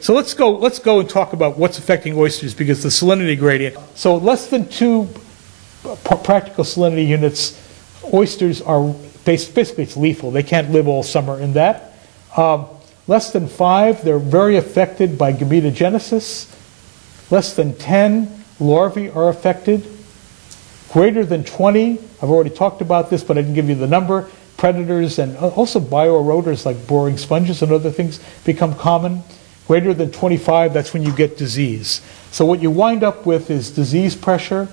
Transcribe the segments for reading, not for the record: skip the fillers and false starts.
So let's go and talk about what's affecting oysters, because the salinity gradient. So less than 2 practical salinity units, oysters are basically it's lethal. They can't live all summer in that. Less than 5, they're very affected by gametogenesis. Less than 10, larvae are affected. Greater than 20, I've already talked about this, but I didn't give you the number. Predators and also bioeroders like boring sponges and other things become common. Greater than 25, that's when you get disease. So what you wind up with is disease pressure,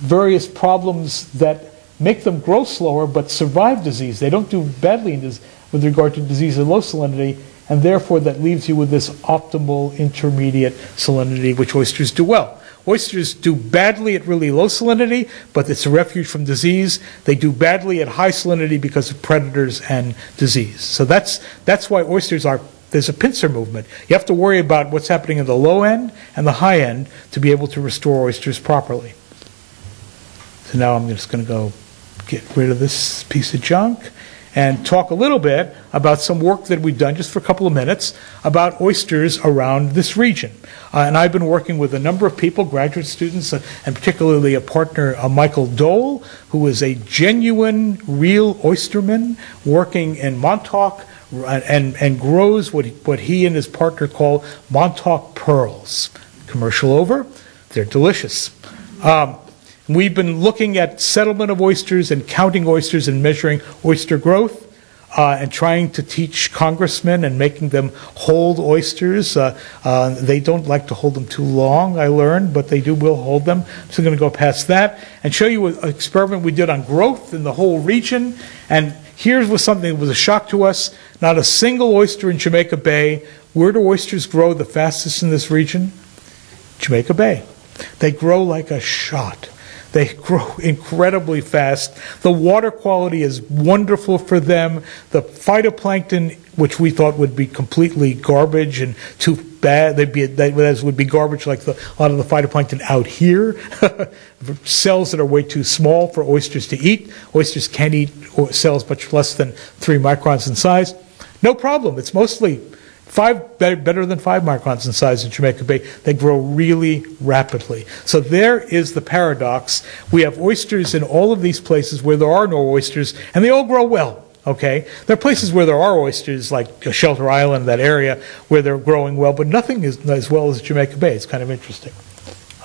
various problems that make them grow slower but survive disease. They don't do badly with regard to disease at low salinity, and therefore that leaves you with this optimal intermediate salinity, which oysters do well. Oysters do badly at really low salinity, but it's a refuge from disease. They do badly at high salinity because of predators and disease. So that's why oysters are, there's a pincer movement. You have to worry about what's happening in the low end and the high end to be able to restore oysters properly. So now I'm just going to go get rid of this piece of junk and talk a little bit about some work that we've done, just for a couple of minutes, about oysters around this region. And I've been working with a number of people, graduate students, and particularly a partner, Michael Dole, who is a genuine, real oysterman working in Montauk and grows what he and his partner call Montauk pearls. Commercial over, they're delicious. We've been looking at settlement of oysters and counting oysters and measuring oyster growth and trying to teach congressmen and making them hold oysters. They don't like to hold them too long, I learned, but they will hold them. So I'm going to go past that and show you an experiment we did on growth in the whole region. And here was something that was a shock to us. Not a single oyster in Jamaica Bay. Where do oysters grow the fastest in this region? Jamaica Bay. They grow like a shot. They grow incredibly fast. The water quality is wonderful for them. The phytoplankton, which we thought would be completely garbage and too bad, would be garbage like a lot of the phytoplankton out here. Cells that are way too small for oysters to eat. Oysters can't eat cells much less than 3 microns in size. No problem. It's mostly better than 5 microns in size in Jamaica Bay. They grow really rapidly. So there is the paradox. We have oysters in all of these places where there are no oysters, and they all grow well. Okay, there are places where there are oysters, like Shelter Island, that area, where they're growing well, but nothing is as well as Jamaica Bay. It's kind of interesting.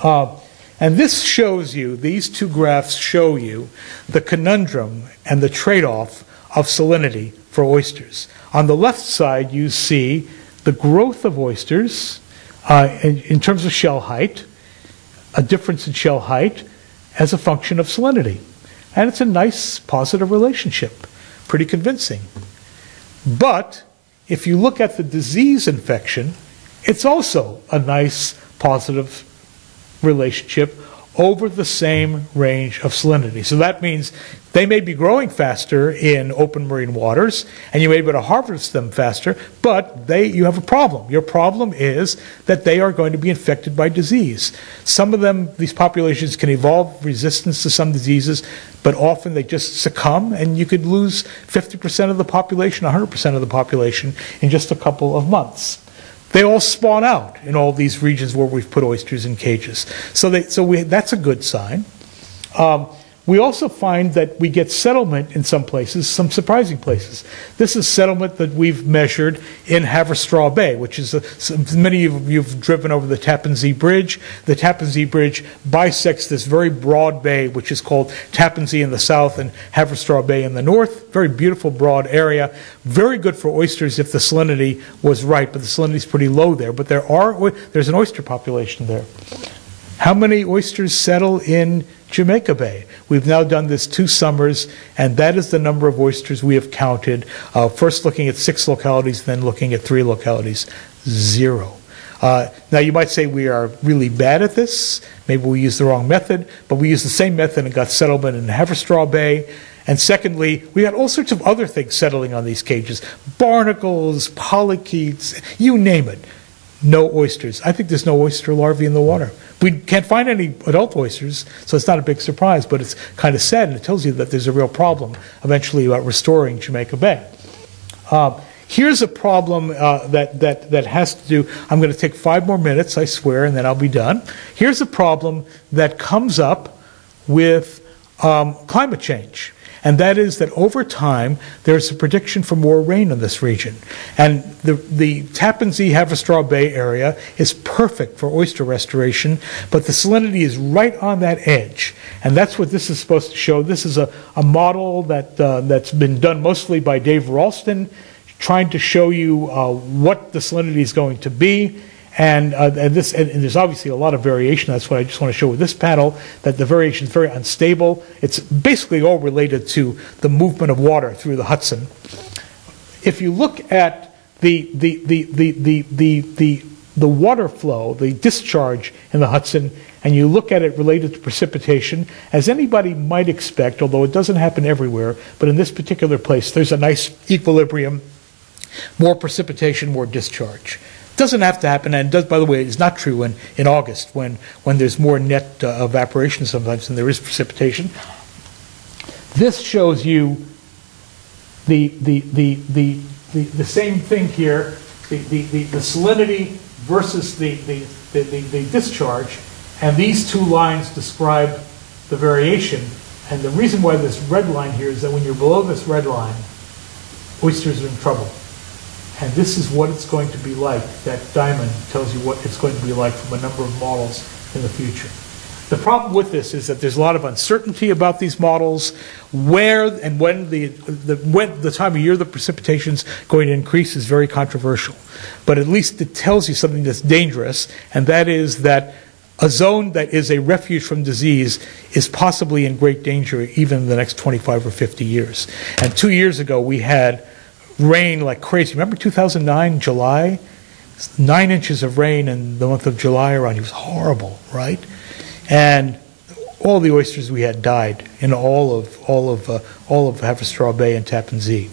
And this shows you, these 2 graphs show you the conundrum and the trade-off of salinity for oysters. On the left side, you see the growth of oysters in terms of shell height, a difference in shell height as a function of salinity. And it's a nice positive relationship, pretty convincing. But if you look at the disease infection, it's also a nice positive relationship over the same range of salinity. So that means they may be growing faster in open marine waters, and you may be able to harvest them faster, but you have a problem. Your problem is that they are going to be infected by disease. Some of them, these populations can evolve resistance to some diseases, but often they just succumb, and you could lose 50% of the population, 100% of the population in just a couple of months. They all spawn out in all these regions where we've put oysters in cages. So that's a good sign. We also find that we get settlement in some places, some surprising places. This is settlement that we've measured in Haverstraw Bay, which is, many of you have driven over the Tappan Zee Bridge. The Tappan Zee Bridge bisects this very broad bay, which is called Tappan Zee in the south and Haverstraw Bay in the north. Very beautiful, broad area. Very good for oysters if the salinity was right, but the salinity is pretty low there. But there's an oyster population there. How many oysters settle in Jamaica Bay? We've now done this 2 summers, and that is the number of oysters we have counted. First looking at 6 localities, then looking at 3 localities. 0. Now you might say we are really bad at this. Maybe we used the wrong method, but we used the same method and got settlement in Haverstraw Bay. And secondly, we got all sorts of other things settling on these cages. Barnacles, polychaetes, you name it. no oysters. I think there's no oyster larvae in the water. We can't find any adult oysters, so it's not a big surprise, but it's kind of sad, and it tells you that there's a real problem eventually about restoring Jamaica Bay. Here's a problem that has to do, I'm going to take 5 more minutes, I swear, and then I'll be done. Here's a problem that comes up with climate change. And that is that over time, there's a prediction for more rain in this region. And the Tappan Zee Haverstraw Bay area is perfect for oyster restoration, but the salinity is right on that edge. And that's what this is supposed to show. This is a model that's been done mostly by Dave Ralston, trying to show you what the salinity is going to be. And there's obviously a lot of variation. That's what I just want to show with this panel, that the variation is very unstable. It's basically all related to the movement of water through the Hudson. If you look at the water flow, the discharge in the Hudson, and you look at it related to precipitation, as anybody might expect, although it doesn't happen everywhere, but in this particular place, there's a nice equilibrium, more precipitation, more discharge. Doesn't have to happen, and does, by the way, is not true in August when there's more net evaporation sometimes than there is precipitation. This shows you the same thing here, the salinity versus the discharge, and these two lines describe the variation. And the reason why this red line here is that when you're below this red line, oysters are in trouble. And this is what it's going to be like. That diamond tells you what it's going to be like from a number of models in the future. The problem with this is that there's a lot of uncertainty about these models, where and when the time of year the precipitation is going to increase is very controversial. But at least it tells you something that's dangerous, and that is that a zone that is a refuge from disease is possibly in great danger even in the next 25 or 50 years. And 2 years ago we had rain like crazy. Remember 2009, July? 9 inches of rain in the month of July around. It was horrible, right? And all the oysters we had died in all of Haverstraw Bay and Tappan Zee.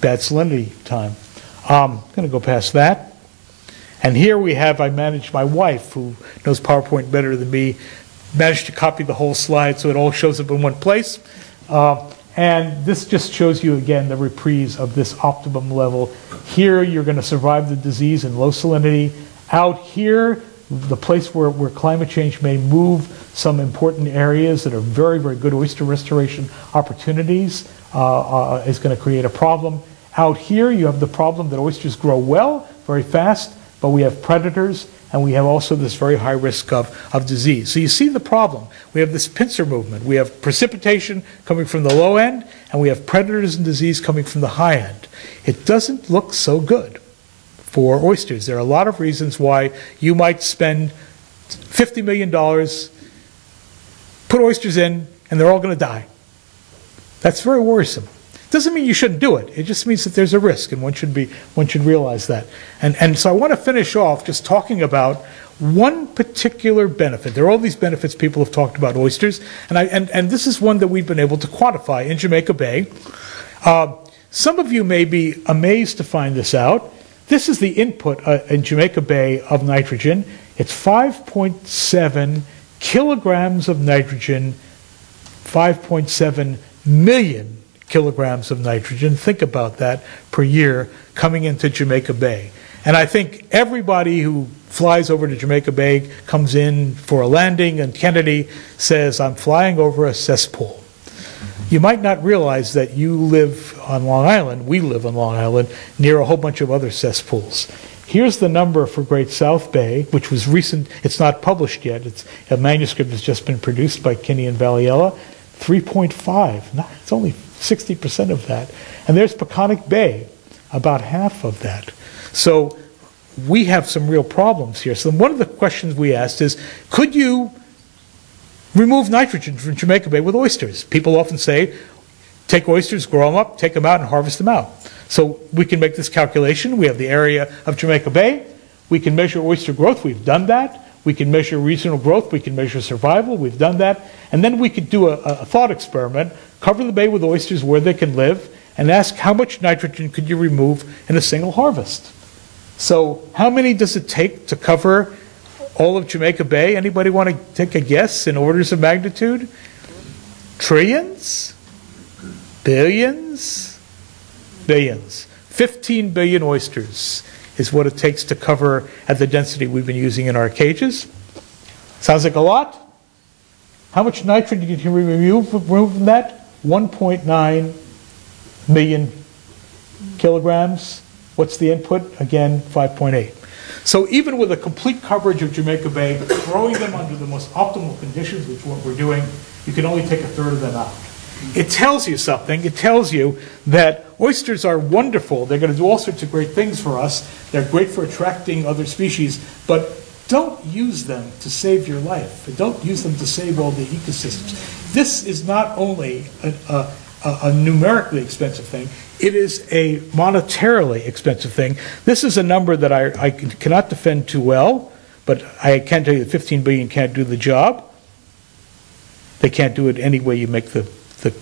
Bad salinity time. I'm going to go past that. And here we have, my wife, who knows PowerPoint better than me, managed to copy the whole slide so it all shows up in one place. And this just shows you, again, the reprise of this optimum level. Here, you're going to survive the disease in low salinity. Out here, the place where climate change may move some important areas that are very, very good oyster restoration opportunities is going to create a problem. Out here, you have the problem that oysters grow well, very fast, but we have predators, and we have also this very high risk of disease. So you see the problem. We have this pincer movement. We have precipitation coming from the low end, and we have predators and disease coming from the high end. It doesn't look so good for oysters. There are a lot of reasons why you might spend $50 million, put oysters in, and they're all going to die. That's very worrisome. Doesn't mean you shouldn't do it. It just means that there's a risk, and one should realize that. And so I want to finish off just talking about one particular benefit. There are all these benefits people have talked about oysters, and this is one that we've been able to quantify in Jamaica Bay. Some of you may be amazed to find this out. This is the input in Jamaica Bay of nitrogen. It's 5.7 kilograms of nitrogen, 5.7 million kilograms of nitrogen. Think about that per year coming into Jamaica Bay. And I think everybody who flies over to Jamaica Bay, comes in for a landing, and Kennedy says, I'm flying over a cesspool. You might not realize that you live on Long Island, we live on Long Island, near a whole bunch of other cesspools. Here's the number for Great South Bay, which was recent. It's not published yet. A manuscript has just been produced by Kinney and Valiella. 3.5. It's only 60% of that. And there's Peconic Bay, about half of that. So we have some real problems here. So one of the questions we asked is, could you remove nitrogen from Jamaica Bay with oysters? People often say, take oysters, grow them up, take them out, and harvest them out. So we can make this calculation. We have the area of Jamaica Bay. We can measure oyster growth. We've done that. We can measure regional growth. We can measure survival. We've done that. And then we could do a thought experiment, cover the bay with oysters where they can live, and ask how much nitrogen could you remove in a single harvest. So how many does it take to cover all of Jamaica Bay? Anybody want to take a guess in orders of magnitude? Trillions? Billions? Billions. 15 billion oysters is what it takes to cover at the density we've been using in our cages. Sounds like a lot? How much nitrogen can we remove from that? 1.9 million kilograms. What's the input? Again, 5.8. So even with a complete coverage of Jamaica Bay, growing them under the most optimal conditions, which is what we're doing, you can only take a third of them out. It tells you something. It tells you that oysters are wonderful. They're going to do all sorts of great things for us. They're great for attracting other species, but don't use them to save your life. Don't use them to save all the ecosystems. This is not only a numerically expensive thing, it is a monetarily expensive thing. This is a number that I cannot defend too well, but I can tell you that 15 billion can't do the job. They can't do it any way you make the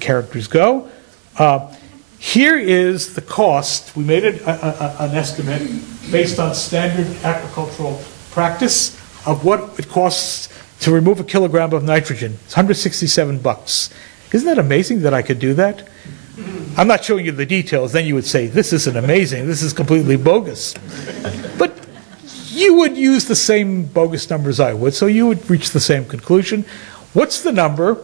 characters go. Here is the cost. We made an estimate based on standard agricultural practice of what it costs to remove a kilogram of nitrogen. It's 167 bucks. Isn't that amazing that I could do that? I'm not showing you the details. Then you would say, this isn't amazing. This is completely bogus. But you would use the same bogus numbers I would, so you would reach the same conclusion. What's the number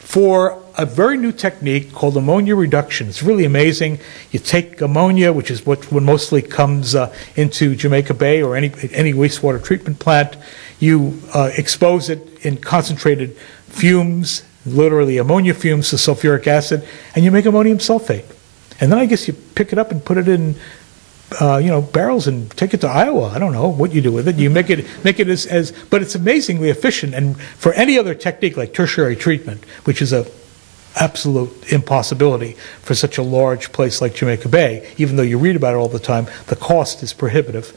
for a very new technique called ammonia reduction? It's really amazing. You take ammonia, which is what mostly comes into Jamaica Bay or any wastewater treatment plant. You expose it in concentrated fumes, literally ammonia fumes to sulfuric acid, and you make ammonium sulfate. And then I guess you pick it up and put it in barrels and take it to Iowa. I don't know what you do with it. You make it as but it's amazingly efficient. And for any other technique like tertiary treatment, which is a absolute impossibility for such a large place like Jamaica Bay, even though you read about it all the time, the cost is prohibitive.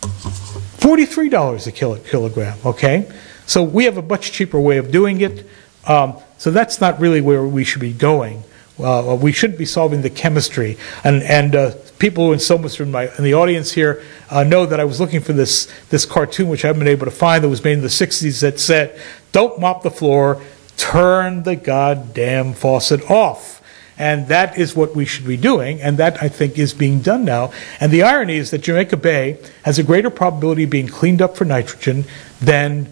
$43 a kilogram, okay? So we have a much cheaper way of doing it. So that's not really where we should be going. We shouldn't be solving the chemistry. And people in SoMAS in the audience here know that I was looking for this cartoon, which I haven't been able to find, that was made in the 60s that said, don't mop the floor, turn the goddamn faucet off. And that is what we should be doing, and that, I think, is being done now. And the irony is that Jamaica Bay has a greater probability of being cleaned up for nitrogen than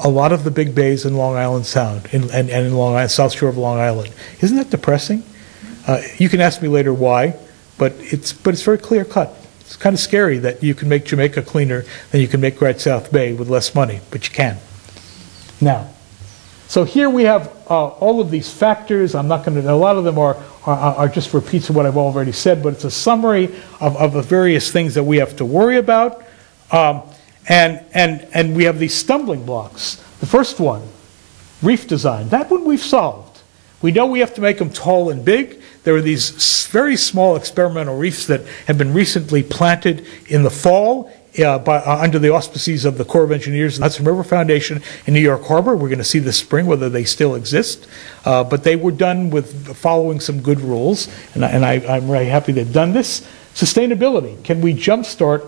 a lot of the big bays in Long Island Sound and in Long Island, South Shore of Long Island. Isn't that depressing? You can ask me later why, but it's very clear cut. It's kind of scary that you can make Jamaica cleaner than you can make Great South Bay with less money, but you can. Now, so here we have all of these factors. I'm not going to. A lot of them are just repeats of what I've already said, but it's a summary of the various things that we have to worry about. And we have these stumbling blocks. The first one, reef design. That one we've solved. We know we have to make them tall and big. There are these very small experimental reefs that have been recently planted in the fall under the auspices of the Corps of Engineers and the Hudson River Foundation in New York Harbor. We're going to see this spring whether they still exist. But they were done with following some good rules, and I'm very happy they've done this. Sustainability. Can we jumpstart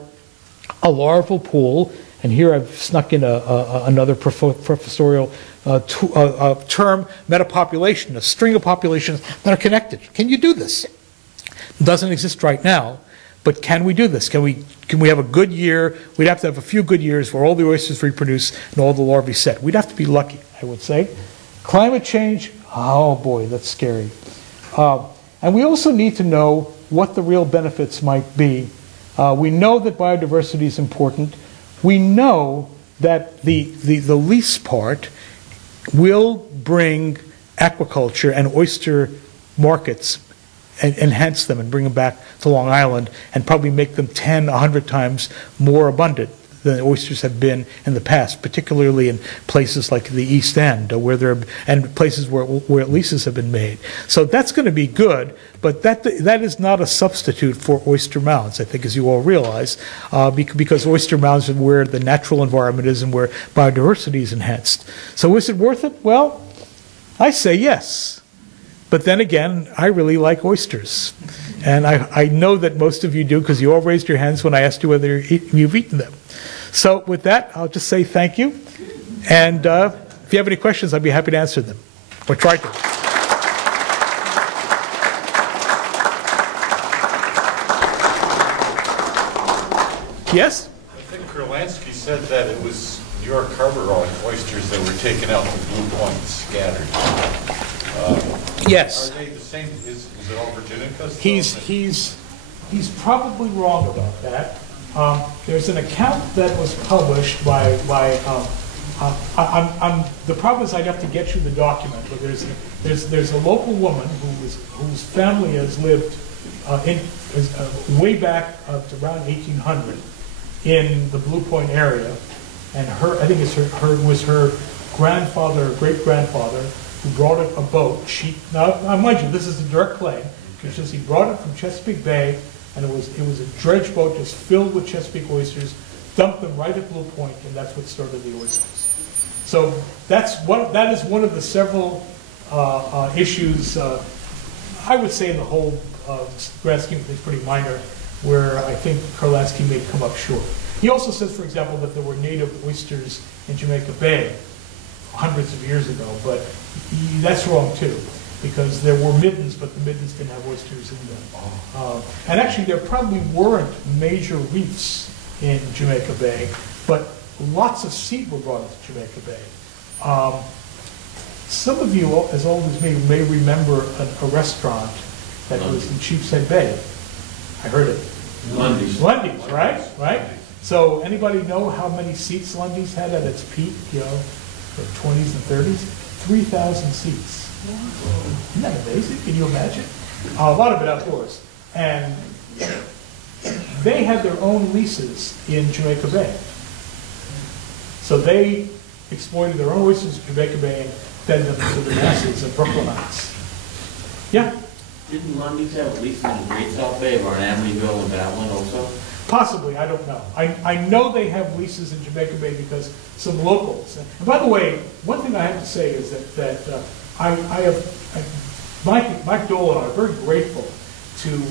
a larval pool? And here I've snuck in another professorial term, metapopulation, a string of populations that are connected. Can you do this? It doesn't exist right now, but can we do this? Can we have a good year? We'd have to have a few good years where all the oysters reproduce and all the larvae set. We'd have to be lucky, I would say. Climate change, oh boy, that's scary. And we also need to know what the real benefits might be. We know that biodiversity is important. We know that the lease part will bring aquaculture and oyster markets and enhance them and bring them back to Long Island and probably make them 10, 100 times more abundant than oysters have been in the past, particularly in places like the East End and places where leases have been made. So that's going to be good, but that is not a substitute for oyster mounds, I think, as you all realize, because oyster mounds are where the natural environment is and where biodiversity is enhanced. So is it worth it? Well, I say yes. But then again, I really like oysters. And I know that most of you do because you all raised your hands when I asked you whether you've eaten them. So with that, I'll just say thank you. And if you have any questions, I'd be happy to answer them, or try to. Yes? I think Kurlansky said that it was your coverall oysters that were taken out to Blue Point scattered. Yes. Are they the same? Is it all Virginica? He's probably wrong about that. There's an account that was published by the problem is I'd have to get you the document, but there's a local woman whose family has lived way back to around 1800 in the Blue Point area, and I think it was her grandfather or great grandfather who brought it a boat. Now mind you, this is a direct claim. She says he brought it from Chesapeake Bay, and it was a dredge boat just filled with Chesapeake oysters, dumped them right at Blue Point, and that's what started the oysters. So that is one of the several issues, I would say in the whole grand scheme of things pretty minor, where I think Kurlansky may come up short. He also says, for example, that there were native oysters in Jamaica Bay hundreds of years ago, but that's wrong too, because there were middens, but the middens didn't have oysters in them. And actually, there probably weren't major reefs in Jamaica Bay, but lots of seed were brought into Jamaica Bay. Some of you, as old as me, may remember a restaurant that was in Sheepshead Bay. I heard it. Lundy's. Lundy's, right? So anybody know how many seats Lundy's had at its peak, the 20s and 30s? 3,000 seats. Isn't that amazing? Can you imagine? A lot of it outdoors. And they had their own leases in Jamaica Bay. So they exploited their own oysters in Jamaica Bay and fed them to the masses of Brooklynites. Yeah? Didn't Lundy's have leases in the Great South Bay or in Amityville and Babylon also? Possibly, I don't know. I know they have leases in Jamaica Bay because some locals. And by the way, one thing I have to say is that Mike Dole and I are very grateful to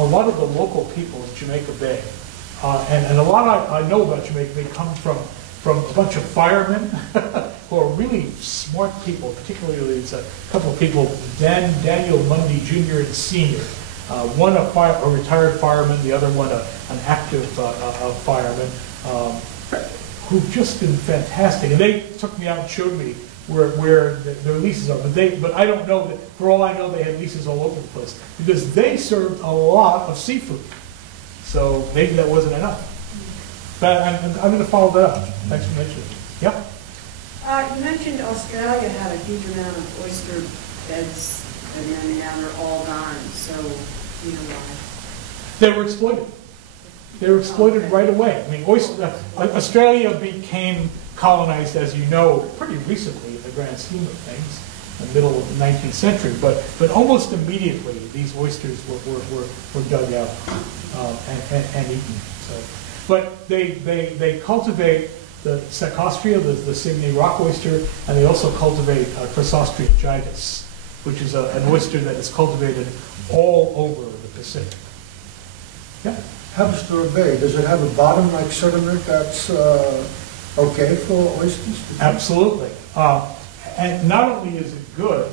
a lot of the local people in Jamaica Bay. And a lot I know about Jamaica, they come from a bunch of firemen who are really smart people, particularly there's a couple of people, Daniel Mundy Jr. and Sr., one a retired fireman, the other one an active fireman, who've just been fantastic. And they took me out and showed me where their leases are. But I don't know that, for all I know, they had leases all over the place because they served a lot of seafood. So maybe that wasn't enough. But I'm going to follow that up. Thanks for mentioning it. Yep. You mentioned Australia had a huge amount of oyster beds, and now they're all gone. So, you know why? They were exploited. They were exploited right away. I mean, Australia became colonized, as you know, pretty recently in the grand scheme of things, in the middle of the 19th century. But almost immediately, these oysters were dug out and eaten. So. But they cultivate the Sacostria, the Sydney rock oyster, and they also cultivate Chrysostria gigas, which is an oyster that is cultivated all over the Pacific. Yeah? Haverstraw Bay, does it have a bottom like sediment that's okay for oysters? Absolutely. And not only is it good,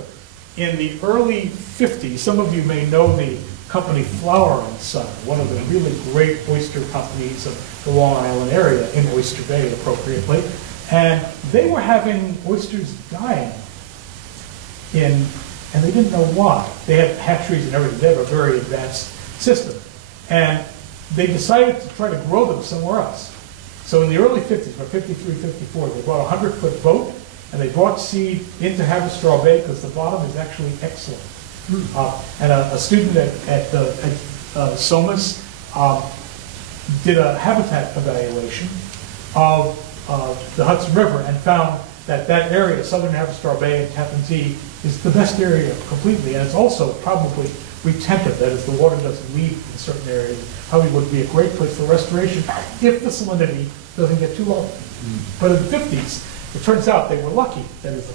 in the early 50s, some of you may know the company Flower & Son, one of the really great oyster companies of the Long Island area, in Oyster Bay appropriately, and they were having oysters dying and they didn't know why. They had hatcheries and everything. They have a very advanced system. And they decided to try to grow them somewhere else. So in the early 50s, about 53, 54, they brought a 100-foot boat, and they brought seed into Haverstraw Bay because the bottom is actually excellent. And a student at SoMAS did a habitat evaluation of the Hudson River and found that area, southern Haverstraw Bay and Tappan Zee, is the best area completely, and it's also probably retentive, that is, the water doesn't leave in certain areas. Probably would be a great place for restoration if the salinity doesn't get too low. But in the 50s, it turns out they were lucky, that is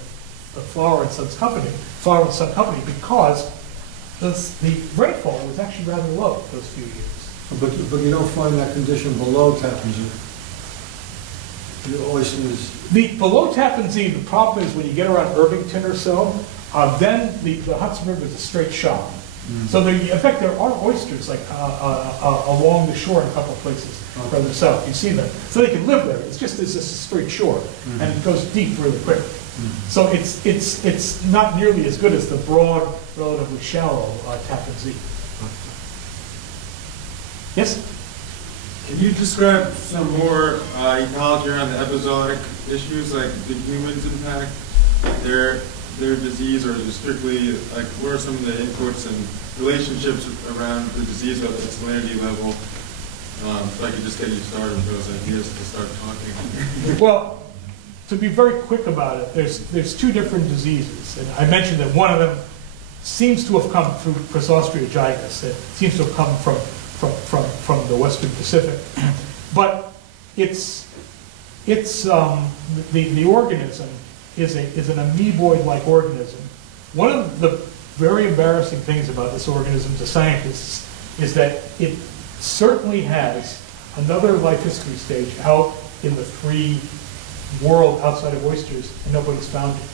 the Flower & Son Company, because the rainfall was actually rather low those few years. But you don't find that condition below Tappan Zee? The oysters, Below Tappan Zee, the problem is when you get around Irvington or so, then the Hudson River is a straight shot. So there, in fact, there are oysters like along the shore in a couple of places further south. You see them, so they can live there. It's just a straight shore, and it goes deep really quick. So it's not nearly as good as the broad, relatively shallow Tappan Zee. Yes. Can you describe some more ecology around the epizootic issues, like the humans impact their disease, or just strictly like what are some of the inputs and relationships around the disease at the salinity level? So I could just get you started with those ideas to start talking. Well, to be very quick about it, there's two different diseases, and I mentioned that one of them seems to have come through Chrysosteria gigas. It seems to have come from the Western Pacific, but the organism is an amoeboid-like organism. One of the very embarrassing things about this organism to scientists is that it certainly has another life history stage out in the free world outside of oysters, and nobody's found it.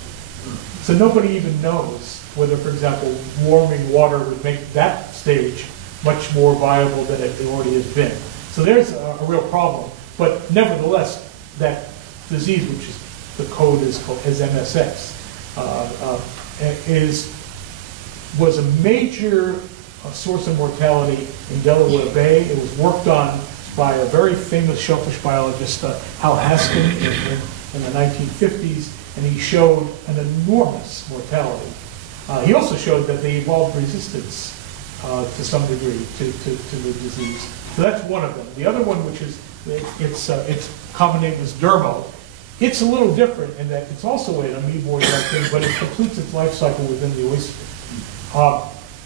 So nobody even knows whether, for example, warming water would make that stage much more viable than it already has been. So there's a real problem. But nevertheless, that disease, which is the code is called MSX, was a major source of mortality in Delaware Bay. It was worked on by a very famous shellfish biologist, Hal Haskin, in the 1950s, and he showed an enormous mortality. He also showed that they evolved resistance to some degree to the disease. So that's one of them. The other one, which is its common name is dermo. It's a little different in that it's also an amoeboid-like thing, but it completes its life cycle within the oyster.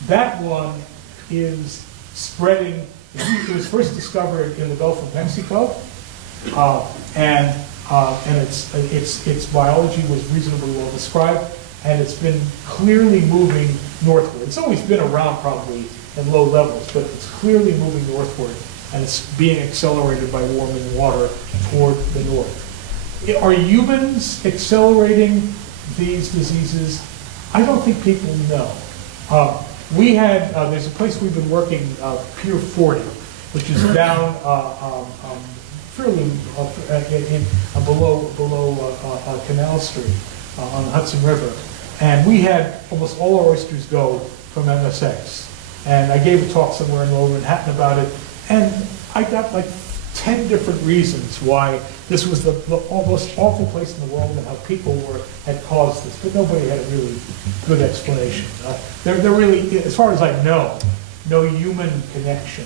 That one is spreading. It was first discovered in the Gulf of Mexico, and its biology was reasonably well described, and it's been clearly moving northward. It's always been around probably at low levels, but it's clearly moving northward, and it's being accelerated by warming water toward the north. Are humans accelerating these diseases? I don't think people know. There's a place we've been working, Pier 40, which is down fairly below Canal Street on the Hudson River. And we had almost all our oysters go from MSX. And I gave a talk somewhere in Lower Manhattan about it, and I got like 10 different reasons why this was the most awful place in the world and how people had caused this, but nobody had a really good explanation. There really, as far as I know, no human connection,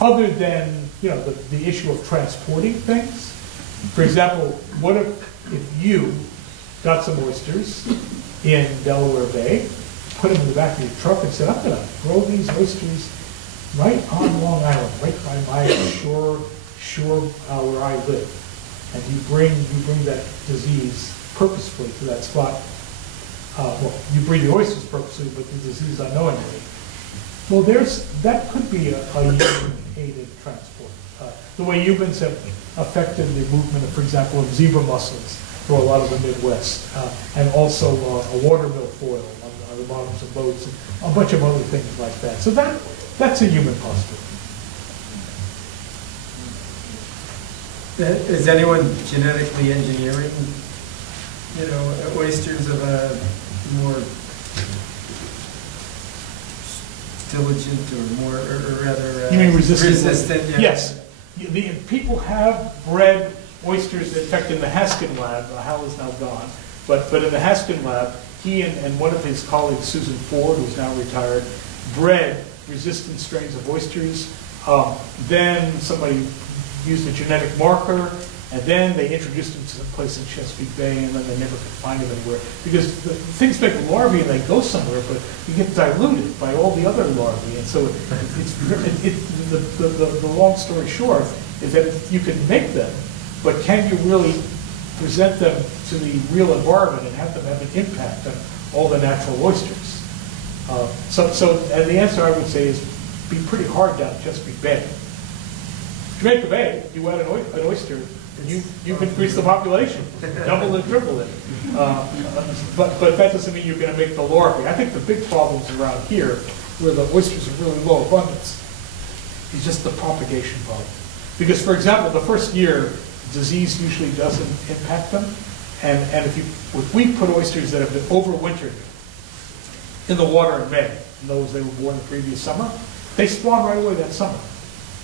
other than the issue of transporting things. For example, what if you got some oysters in Delaware Bay, put them in the back of your truck, and said, "I'm going to grow these oysters right on Long Island, right by my shore where I live," and you bring that disease purposefully to that spot. Well, you breed the oysters purposely, but the disease unknowingly. Well, that could be a human-aided transport. The way humans have affected the movement of, for example, of zebra mussels through a lot of the Midwest, and also a watermill foil on the bottoms of boats, and a bunch of other things like that. So that's a human possibility. Is anyone genetically engineering, oysters of a more diligent or rather you mean resistant? Yeah. Yes. People have bred oysters. In fact, in the Haskin lab, Hal is now gone, but in the Haskin lab, he and one of his colleagues, Susan Ford, who's now retired, bred resistant strains of oysters. Then somebody used a genetic marker, and then they introduced them to some place in Chesapeake Bay, and then they never could find them anywhere. Because the things make larvae and they go somewhere, but you get diluted by all the other larvae. And so the long story short is that you can make them, but can you really present them to the real environment and have them have an impact on all the natural oysters? And the answer I would say is be pretty hard down Chesapeake Bay. If you make the bay, you add an oyster, and you've increased the population, double and triple it. But that doesn't mean you're going to make the larvae. I think the big problems around here, where the oysters are really low abundance, is just the propagation problem. Because, for example, the first year, disease usually doesn't impact them. And if we put oysters that have been overwintered in the water in May, in those they were born the previous summer, they spawn right away that summer.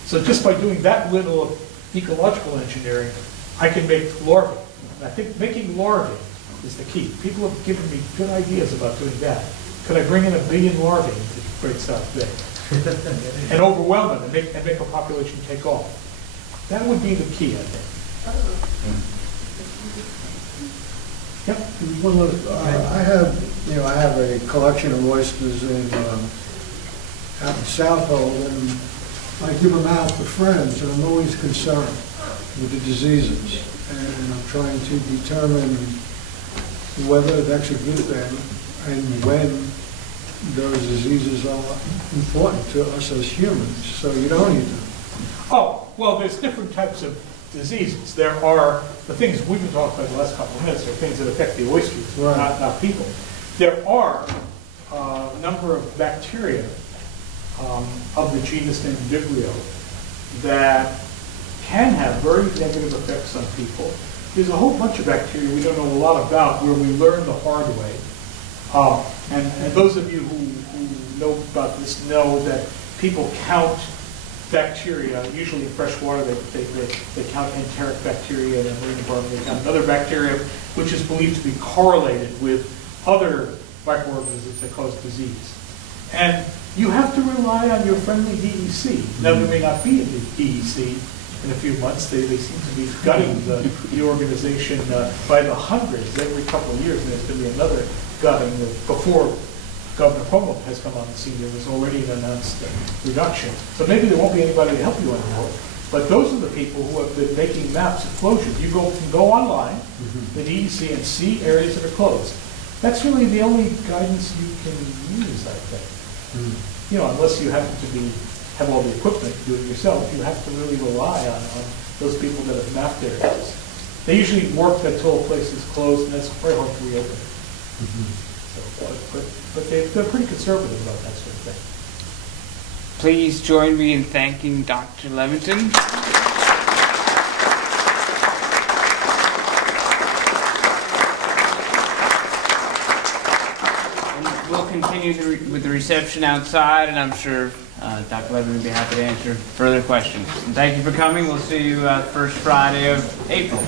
So just by doing that little of ecological engineering, I can make larvae. And I think making larvae is the key. People have given me good ideas about doing that. Could I bring in 1 billion larvae into Great South Bay and overwhelm them and make a population take off? That would be the key, I think. Yep. One other, I have a collection of oysters out in Southold, and I give them out to friends, and I'm always concerned with the diseases, and I'm trying to determine whether that's a good thing and when those diseases are important to us as humans, so you don't eat them. Oh, well, there's different types of diseases. There are the things we've been talking about the last couple of minutes, are things that affect the oysters, right, not people. There are a number of bacteria of the genus named Vibrio that can have very negative effects on people. There's a whole bunch of bacteria we don't know a lot about where we learn the hard way. And those of you who know about this know that people count bacteria, usually in fresh water, they count enteric bacteria, and in marine environment they count another bacteria, which is believed to be correlated with other microorganisms that cause disease. And you have to rely on your friendly DEC. Now, there may not be a DEC in a few months. They seem to be gutting the organization by the hundreds every couple of years, and there's going to be another gutting. Before Governor Cuomo has come on the scene, there was already an announced reduction. So maybe there won't be anybody to help you anymore. But those are the people who have been making maps of closure. You can go online, the DEC, and see areas that are closed. That's really the only guidance you can use, I think. You know, unless you happen to have all the equipment to do it yourself, you have to really rely on those people that have mapped areas. They usually work until a place is closed, and it's very hard to reopen it. So, but they're pretty conservative about that sort of thing. Please join me in thanking Dr. Levinton. And we'll continue with the reception outside, and I'm sure Dr. Levinton will be happy to answer further questions. And thank you for coming. We'll see you first Friday of April.